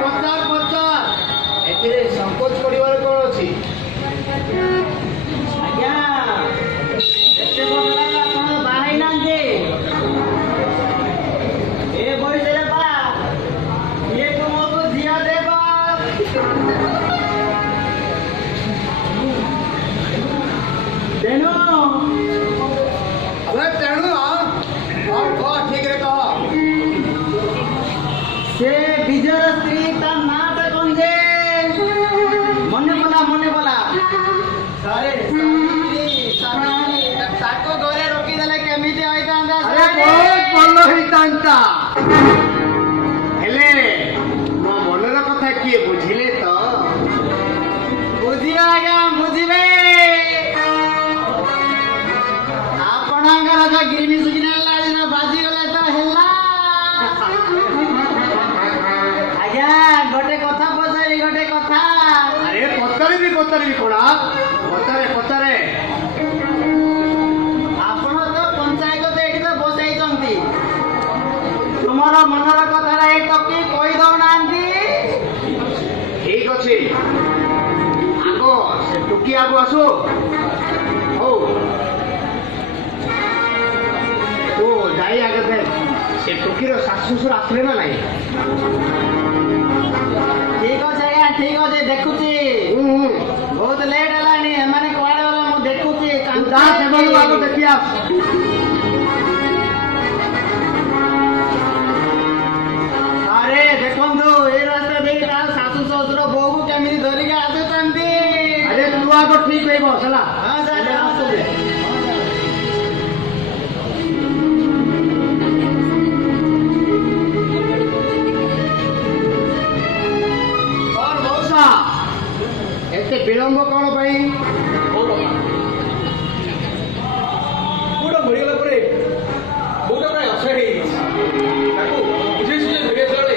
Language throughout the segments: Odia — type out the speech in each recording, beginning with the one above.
ପଚାର ପଚାର ଏଥିରେ ସଂକୋଚ କରିବାର କ'ଣ ଅଛି? ଆଜ୍ଞା ଏତେ ବର୍ଷ ହେଲା ଆପଣ ବାହା ହେଇନାହାନ୍ତି। ଏ ବୟସରେ ବା ଇଏ ତୁମକୁ ଝିଅ ଦେବ। ତେଣୁ ତେଣୁ କହ ଠିକରେ କହ। ସେ ବିଜୟର ସ୍ତ୍ରୀ ତା ନାଁଟା କଣ ଯେ? ମନେ ପଲା ତାକୁ ଘରେ ରଖିଦେଲେ କେମିତି ହୋଇଥାନ୍ତା? ବହୁତ ଭଲ ହେଇଥାନ୍ତା। ହେଲେ ମୋ ମନର କଥା କିଏ ବୁଝିଲେ ତ? ବୁଝିବେ ଆଜ୍ଞା ବୁଝିବେ। ଆପଣଙ୍କର ଯୋଉ ଗିରିନି ସୁକିନା ବାଜିଗଲେ ତ ହେଲା। ଆଜ୍ଞା ଗୋଟେ କଥା ପଚାରି ଗୋଟେ କଥା। ଆରେ ପଚାରିବି କଣ? ପଚାରେ। ଆପଣ ତ ପଞ୍ଚାୟତ ଏଠି ତ ବସେଇଛନ୍ତି, ତୁମର ମନର କଥାଟା ଏ ଟପି କହି ଦଉନାହାନ୍ତି। ଠିକ ଅଛି, ଆଗ ସେ ଟୁକି ଆଗ ଆସୁ। ହଉ ତୁ ଯାଇ ଆଗେ ଦେଖ ସେ ଟୁକିର ଶାଶୁ ଶ୍ୱଶୁର ଆସିଲେ ନା ନାଇଁ। ଠିକ ଅଛି ଆଜ୍ଞା ଠିକ ଅଛି ଦେଖୁଛି। ବହୁତ ଲେଟ୍ ହେଲାଣି, ଏମାନେ କୁଆଡେ ଗଲେ ମୁଁ ଦେଖୁଛି। ଯା ସେମାନଙ୍କୁ ଆଗ ଦେଖି ଆସ। ଆରେ ଦେଖନ୍ତୁ ଏଇ ରାସ୍ତା ଦେଇକି ଶାଶୁ ଶ୍ୱଶୁର ବୋହୂକୁ କେମିତି ଧରିକି ଆସୁଛନ୍ତି। ଆରେ ତୁ ଆଗ ଠିକ ହେଇ ବସ ହେଲା। ହଁ ସାର୍ ଆସୁଛେ। କଣ ମଉସା ଏତେ ବିଳମ୍ବ କଣ ପାଇଁ? ପୁଅଟା ମରିଗଲା ପରେ ବୋଉଟା ପ୍ରାୟ ଅସହାୟ ହେଇଯାଇଛି। ତାକୁ ବୁଝେଇ ସୁଝେଇ ଧରି ଆସିଲା ବେଳେ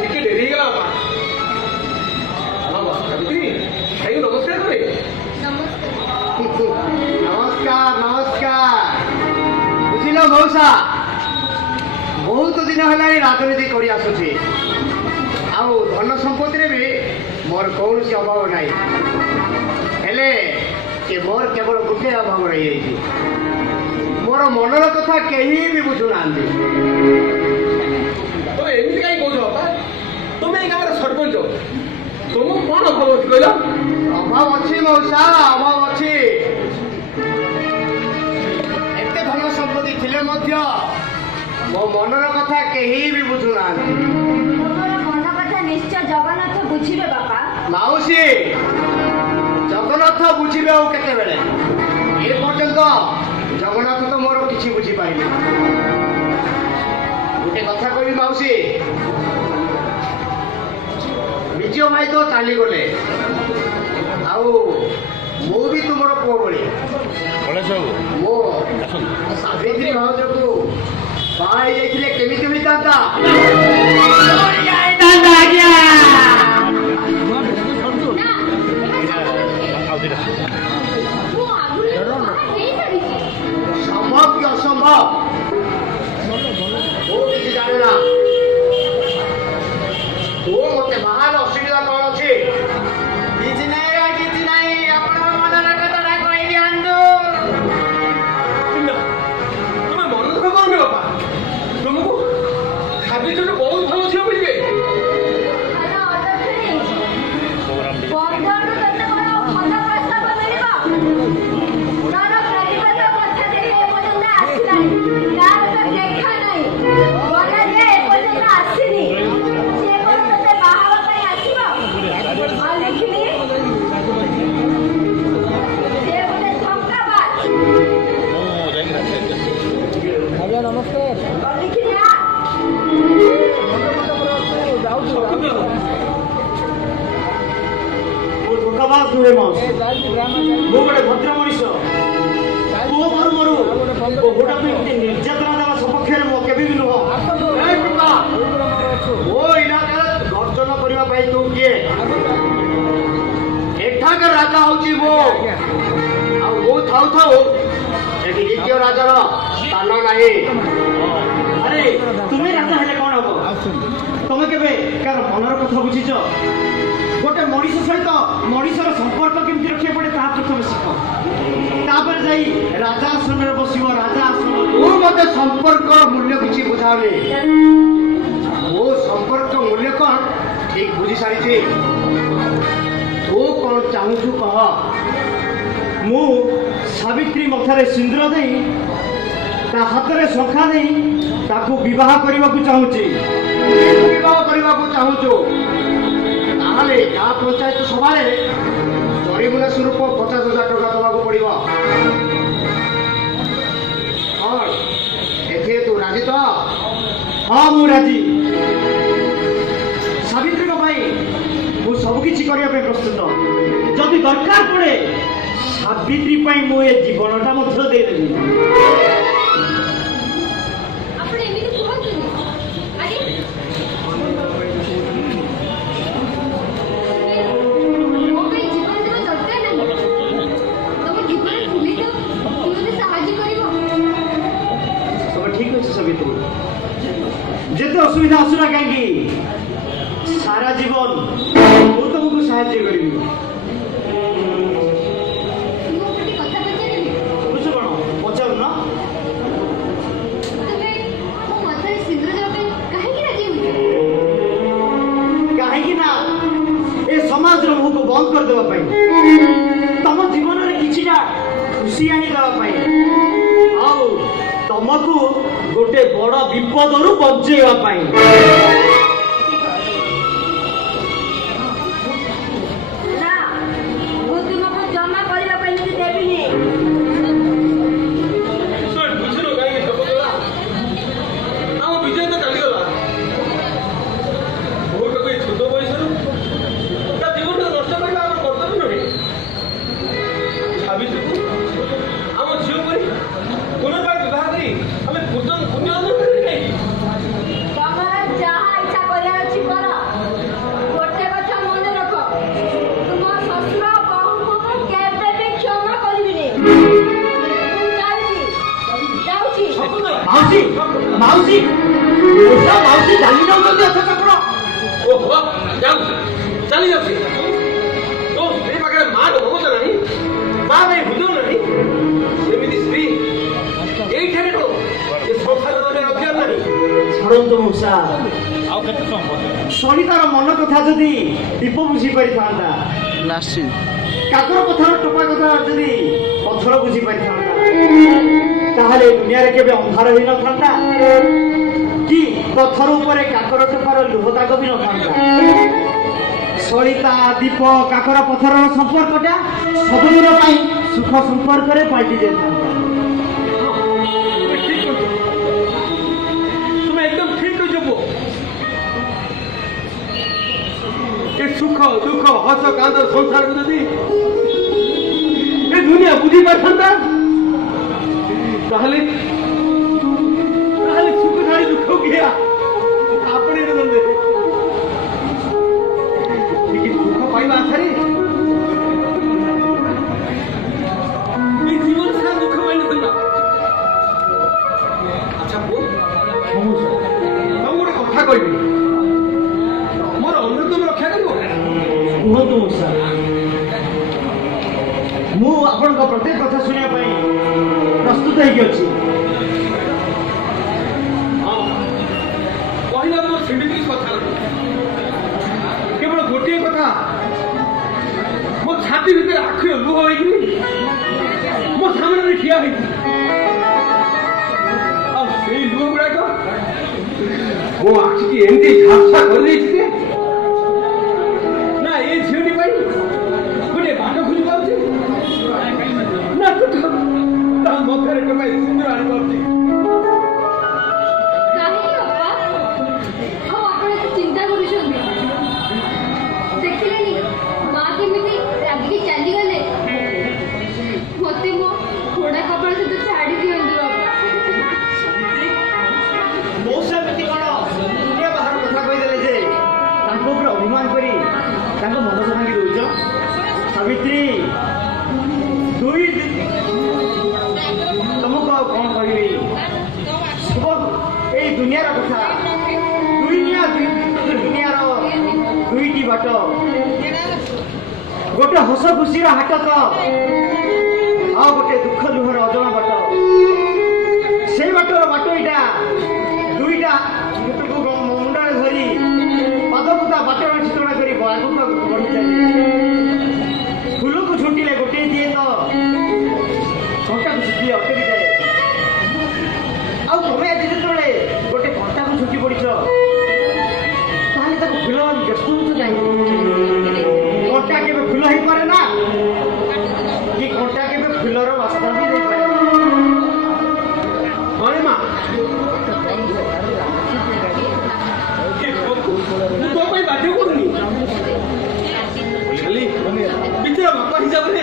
ଟିକେ ଡେରି ହେଇଗଲା ବାପା। ସାବିତ୍ରୀ ଭାଇକୁ ନମସ୍କାର କରେ। ନମସ୍କାର। ବୁଝିଲ ମଉସା, ବହୁତ ଦିନ ହେଲାଣି ରାଜନୀତି କରି ଆସୁଛି, ଆଉ ଧନ ସମ୍ପତ୍ତିରେ ବି ମୋର କୌଣସି ଅଭାବ ନାହିଁ। ହେଲେ ସେ ମୋର କେବଳ ଗୋଟେ ଅଭାବ ରହିଯାଇଛି, ମୋର ମନର କଥା କେହି ବି ବୁଝୁନାହାନ୍ତି। ତମେ ଏମିତି କାହିଁ କହୁଛ ବାପା? ତମେ ଏଇ ଗାଁର ସରପଞ୍ଚ, ତମକୁ କଣ ଅଭାବ ଅଛି କହିଲ? ଅଭାବ ଅଛି ମଉସା, ଅଭାବ ଅଛି। ଏତେ ଧନ ସମ୍ପତ୍ତି ଥିଲେ ମଧ୍ୟ ମୋ ମନର କଥା କେହି ବି ବୁଝୁନାହାନ୍ତି। ତମର ମନ କଥା ନିଶ୍ଚୟ ଜଗନ୍ନାଥ ବୁଝିବେ ବାପା। ମାଉସୀ, ଜଗନ୍ନାଥ ବୁଝିବେ ଆଉ କେତେବେଳେ? ଏ ପର୍ଯ୍ୟନ୍ତ ଜଗନ୍ନାଥ ତ ମୋର କିଛି ବୁଝିପାରିଲେ। ଗୋଟେ କଥା କହିବି ମାଉସୀ, ବିଜୟ ଭାଇ ତ ଚାଲିଗଲେ, ଆଉ ମୁଁ ବି ତୁମର ପୁଅ ଭଳି। ମୋ ସାବିତ୍ରୀ ଭାଉଜକୁ ବାହା ହେଇଯାଇଥିଲେ କେମିତି ହୋଇଥାନ୍ତା? ସମ୍ଭବ କି ଅସମ୍ଭବ ମୁଁ କିଛି ଜାଣିନା। ତୁ ମତେ ବାହାର ଅସୁବିଧା କଣ ଅଛି? କିଛି ନାହିଁ କିଛି ନାହିଁ, ଆପଣଙ୍କ ମନର କଥାଟା କହିଦିଅନ୍ତୁ। ତମେ ମନ ଦୁଃଖ କରୁନି ବାପା, ତମକୁ ସାବିତ୍ରୀରୁ ବହୁତ ଭଲ ଝିଅ ମିଳିବେ। ବନ୍ଧରୁ କେତେ ବଡ଼ ଭଲ ପ୍ରସ୍ତାବ ମିଳିବ? ତାର ପ୍ରତିପଦ କଥା ଦେଖି ଏପର୍ଯ୍ୟନ୍ତ ଆସିଲାଣି, ତାର ତ ଦେଖା ନାହିଁ। ଗଲା ଯେ ଏପର୍ଯ୍ୟନ୍ତ ଆସିନି, ସେ କଣ ତତେ ବାହା ହେବା ପାଇଁ ଆସିବ? ଆଉ ଦେଖିଲି ସେ ଗୋଟେ ଧକ୍କାବାଜ। ଆଜ୍ଞା ନମସ୍କାର। ଦେଖିଲି ମୁଁ ଧୋକାବାଜ ନୁହେଁ ମାଉସୀ, ମୁଁ ଗୋଟେ ଭଦ୍ର ମଣିଷ। ପୁଅ ମରୁ ବୋହୂଟା ବି ନିର୍ଯାତନା ଦେବା ସପକ୍ଷରେ ମୁଁ କେବେ ବି ନୁହଁ। ଏ ଟୁକା, ମୋ ଇଲାକାରେ ଗର୍ଜନ କରିବା ପାଇଁ ତୁ କିଏ? ଏଠାକାର ରାଜା ହଉଛି ମୁଁ, ଆଉ ମୁଁ ଥାଉ ଥାଉ ଏଠି ଦ୍ୱିତୀୟ ରାଜାର ମାନ ନାହିଁ। ଆରେ ତୁମେ ରାଜା ହେଲେ କଣ ହବ? ତମେ କେବେ କାହାର ମନର କଥା ବୁଝିଛ? ଗୋଟେ ମଣିଷ ସହିତ ମଣିଷର ସମ୍ପର୍କ କେମିତି ରଖିବାକୁ ପଡେ ତାହା ପ୍ରଥମେ ଶିଖ, ତାପରେ ଯାଇ ରାଜା ଆସନରେ ବସିବ। ରାଜା ଆସନ ତୁ ମୋତେ ସମ୍ପର୍କର ମୂଲ୍ୟ କିଛି ବୁଝାଉନି। ମୋ ସମ୍ପର୍କ ମୂଲ୍ୟ କ'ଣ ଠିକ ବୁଝି ସାରିଛି। ତୁ କ'ଣ ଚାହୁଁଛୁ କହ। ମୁଁ ସାବିତ୍ରୀ ମଥାରେ ସିନ୍ଦୁର ଦେଇ ତା ହାତରେ ଶଙ୍ଖା ଦେଇ ତାକୁ ବିବାହ କରିବାକୁ ଚାହୁଁଛି। ବିବାହ କରିବାକୁ ଚାହୁଁଛୁ ତାହେଲେ ଗାଁ ପଞ୍ଚାୟତ ସଭାରେ ଜରିମୁନା ସ୍ୱରୂପ 50,000 ଟଙ୍କା ଦେବାକୁ ପଡ଼ିବ। କ'ଣ ଏଥିରେ ତୁ ରାଜି ତ? ହଁ ମୁଁ ରାଜି। ସାବିତ୍ରୀଙ୍କ ପାଇଁ ମୁଁ ସବୁକିଛି କରିବା ପାଇଁ ପ୍ରସ୍ତୁତ। ଯଦି ଦରକାର ପଡ଼େ ସାବିତ୍ରୀ ପାଇଁ ମୁଁ ଏ ଜୀବନଟା ମଧ୍ୟ ଦେଇଦେବି। ଆପଣ ଏମିତି କୁହନ୍ତୁନି। ଆରେ ମୋ ପାଇଁ ଜୀବନ ଦେବା ଦରକାର ନାହିଁ। ତମ ଜୀବନ ଥିଲେ ତ ମୋତେ ସାହାଯ୍ୟ କରିବ। ତମେ ଠିକ ଅଛି ସାବିତ୍ରୀ, ଯେତେ ଅସୁବିଧା ଆସୁନା କାହିଁକି ସାରା ଜୀବନ ମୁଁ ତମକୁ ସାହାଯ୍ୟ କରିବି। ମୁଁ ଗୋଟେ କଥା ପଚାରିବି। ବୁଝୁ କ'ଣ ପଚାରୁନ? ତୁମେ ମୋ ମଥାରେ ସିନ୍ଦୁର ଦେବା ପାଇଁ କାହିଁକି ରାଜି ହେଉଛ? କାହିଁକି ନା ଏ ସମାଜର ମୁହଁକୁ ବନ୍ଦ କରିଦେବା ପାଇଁ, ତମ ଜୀବନରେ କିଛିଟା ଖୁସି ଆଣିଦେବା ପାଇଁ, ଆଉ ତମକୁ ଗୋଟେ ବଡ଼ ବିପଦରୁ ବଞ୍ଚେଇବା ପାଇଁ। ନା, ମୁଁ ତୁମକୁ ଜମା କରିବା ପାଇଁ କିଛି ଦେବିନି। ଶୁଣ ବୁଝିଲୁ କାହିଁକି ଶପଥଲା ଆମ ବିଜୟ ତ ଚାଲିଗଲା। ଭୋଟକୁ ଏ ଛୋଟ ବୟସରୁ ତା ଜୀବନକୁ ନଷ୍ଟ କରିବା ଆମର କର୍ତ୍ତବ୍ୟ ନୁହେଁ। ସାବିତ୍ରୀକୁ ଆମ ଝିଅ କରି ପୁନର୍ବାର ବିବାହ କରି ଆମେ ପୁଣ୍ୟ ଅର୍ଜନ କରିବି ନାହିଁ। ତମର ଯାହା ଇଚ୍ଛା କରିବାର ଅଛି କର। ଗୋଟେ କଥା ମନେ ରଖ, ତୁମ ଶ୍ୱଶୁର ବୋହୂକୁ ମୁଁ କେବେ ବି କ୍ଷମା କରିବିନି। ମୁଁ ଯାଉଛି। ମାଉସୀ ମାଉସୀ ଓଷା ମାଉସୀ ଚାଲି ଯାଉଛନ୍ତି ଅଥଚ ଆପଣ। ଓହୋ ଯାଉଛି ଚାଲି ଯାଉଛି। ତୋ ସ୍ତ୍ରୀ ପାଖରେ ମାର ମମତା ନାହିଁ, ମା ପାଇଁ ହୃଦୟ ନାହିଁ। ସେମିତି ସ୍ତ୍ରୀ ଏଇଠାରେ ଏ ସଂସାରରେ ଅଧିକାର ନାହିଁ। ଛାଡ଼ନ୍ତୁ ମଉସା, ସଳିତାର ମନ କଥା ଯଦି ଦୀପ ବୁଝି ପାରିଥାନ୍ତା, କାକର ପଥର ଟୋପା କଥା ଯଦି ପଥର ବୁଝି ପାରିଥାନ୍ତା, ତାହେଲେ ଦୁନିଆରେ କେବେ ଅନ୍ଧାର ହେଇନଥାନ୍ତା କି ପଥର ଉପରେ କାକର ଟୋପାର ଲୁହ ଦାଗ ବି ନଥାନ୍ତା। ସଳିତା ଦୀପ କାକର ପଥରର ସମ୍ପର୍କଟା ସବୁଦିନ ପାଇଁ ସୁଖ ସମ୍ପର୍କରେ ପାଲଟି ଯାଇଥାନ୍ତା। ଠିକ କରୁଛ, ତୁମେ একদম ঠিক করছো পুଅ। ଏ ସୁଖ ଦୁଃଖ ହସ କାନ୍ଦ ସଂସାରକୁ ଯଦି ଏ ଦୁନିଆ ବୁଝି ପାରିଥାନ୍ତା ତାହେଲେ ସୁଖ ଛାଡ଼ି ଦୁଃଖ କିଏ ଆପଣେଇ ନଥାନ୍ତେ। ଟିକେ ଦୁଃଖ ପାଇବା ଆଶାରେ ଏ ଜୀବନ ସାରା ଦୁଃଖ ପାଇନଥାନ୍ତା। ଆଚ୍ଛା ପୁଅ, ତମକୁ ଗୋଟେ କଥା କହିବି, ମୋର ଅନୁରୋଧ ତମେ ରକ୍ଷା କରିବ। କୁହନ୍ତୁ ମଉସା, ମୁଁ ଆପଣଙ୍କ ପ୍ରତ୍ୟେକ କଥା ଶୁଣିବା ପାଇଁ ପ୍ରସ୍ତୁତ ହେଇକି ଅଛି। ହଁ କହିଲା ମୋର ସେମିତି କିଛି କଥା ନାହିଁ। କେବଳ ଗୋଟିଏ କଥା, ମୋ ଛାତି ଭିତରେ ଆଖିର ଲୁହ ହେଇକି ମୋ ସାମ୍ନାରେ ଠିଆ ହେଇଛି। ଆଉ ସେଇ ଲୁହ ଗୁଡାକ ମୋ ଆଖିକି ଏମିତି ଝାପ୍ସା କରିଦେଇଛି ଯେ ନା ଏ ଝିଅଟି ପାଇଁ ଗୋଟେ ବାଟ ଖୋଜି ପାରୁଛି, ନା ତା ମଥାରେ ଟୋପାଏ ସିନ୍ଦୁର ଆଣିପାରୁଛି। କାହିଁକି ବାପା? ଆଉ ଆପଣ ଏତେ ଚିନ୍ତା କରୁଛନ୍ତି? ଦେଖିଲେନି ମା କେମିତି ରାଗିକି ଚାଲିଗଲେ? ମୋତେ ମୋ ଘୋଡ଼ା କପାଳ ସହିତ ଛାଡ଼ି ଦିଅନ୍ତୁ ବାପା। ମଉସା ଏମିତି କ'ଣ ଦୁନିଆ ବାହାର କଥା କହିଦେଲେ ଯେ ତାଙ୍କ ଉପରେ ଅଭିମାନ କରି ତାଙ୍କ ମନକୁ ଭାଙ୍ଗି ଦଉଛ? ସାବିତ୍ରୀ, ତମକୁ ଆଉ କ'ଣ କହିବି? गोटे हस खुशी हाट तो आ गोटे दुख लुहर अजଣା बाट से बाट इटा दुईटा मुंडा धरी पादपुता बाट चित्रणा कर बढ़ी चले फूल को छुटिले गोटे दिए तो घंटा को छुटिले अटकी जाए आ तुम आज जो गोटे घंटा को छुटी पड़ फूल व्यस्त हो कहीं घंटा के फूल हो पारे ना कि घंटा के फूलर बास्ना भी नहीं पारे अरे माँ तो भाई बाध्य करूनी बिचारा बापा हिसाब से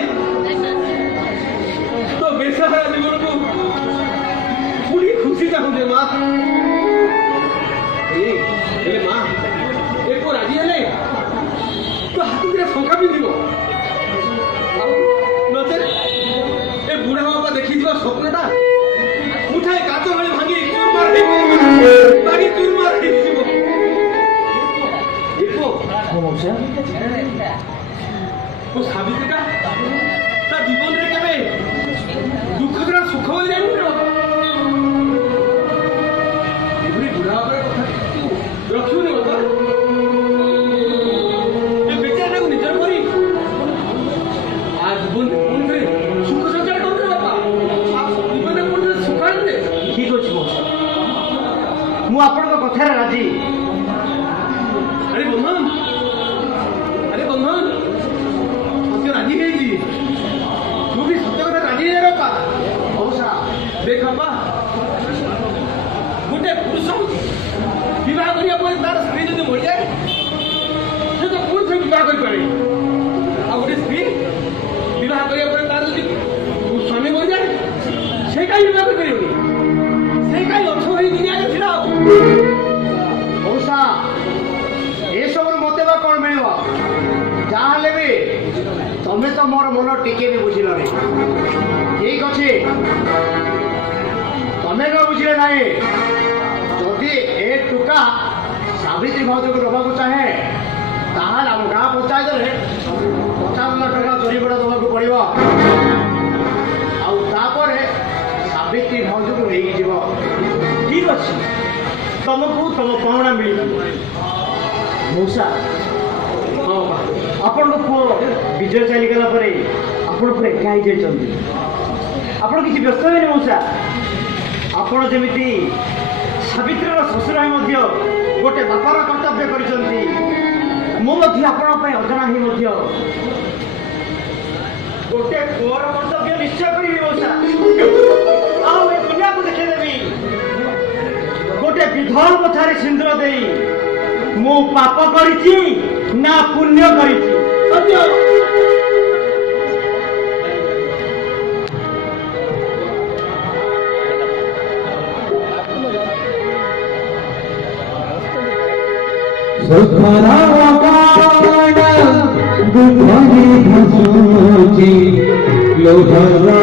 तो बेसहारा जीवन को पूरी खुशी चाहूंगे माँ माँ एक को राजी है तो हाथ में शंका भी दिव नचे ए बुढ़ा बापा देखी दिवा स्वप्नटा उठाए काच भली भांगी चूरमार देखो तो सावित्रीटा ता जीवन रे केबे दुख द्वारा सुख हो जाय एबरी बुढ़ा बापा कथा तू रखियो ने बाबा ये बेचारा को निजर करी आज जीवन कोन रे सुख संचार कर बाबा आप जीवन कोन रे सुख आनते ठीक अछि मु आपण को कथा राजी अरे बंधन सत्य राजी है जी तू भी सत्य कथा राजी है बापा मौसा देख बापा गोटे पुरुष विवाह करिया पर तार स्त्री जदि मर जाए से तो पुरुष से विवाह कर पारे आ गोटे स्त्री विवाह करिया पर तार जदि स्वामी मर जाए से काई विवाह कर परियोनी से काई लक्ष्य होई दुनिया रे छिड़ा मौसा ये सब मत कौन मिल जहाँ भी तुम्हें तो मोर मन टिके भी बुझिल ठीक अच्छे तुम्हें न बुझे ना जदि ए टुका सावित्री भाज को दबा चाहे ताल आम गाँ पंचायत में 50 लाख टका दरीबड़ा दबा पड़ो आपर सावित्री भाज को लेकिन जीव ठीक अच्छे तुमको तुम पावना मिल मौसा हाँ आपण पुओ विजय चलीगला आपण पूरा एका ही जाइए आपण किसी व्यस्त हुए मौसा आपण जमी सावित्रीर शशुर गोटे बापार कर्तव्य कर अजना ही गोटे पुअर कर्तव्य निश्चय करी मौसा आउ ए दुनिया को देखेदेवी गोटे विधवा कथार सिंदूर दे मु पाप करिछि ना पुण्य करिछि सत्य सुखरा गाण गुधरी भसुची लोहरा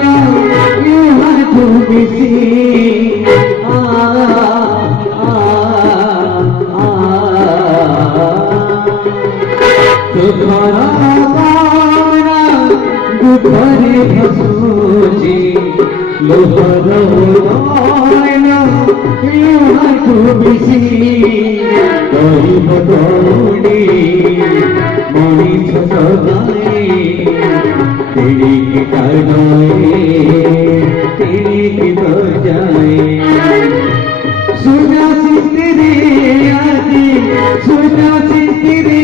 गाण इहर तुबिसी सुखरा गाण गुधरी भसुची लोहरा गाण इहर तुबिसी गरीब गौड़ी मनीष सगाए तेरी की बजाए सुना सिंदरे आदि सुना सिंदरे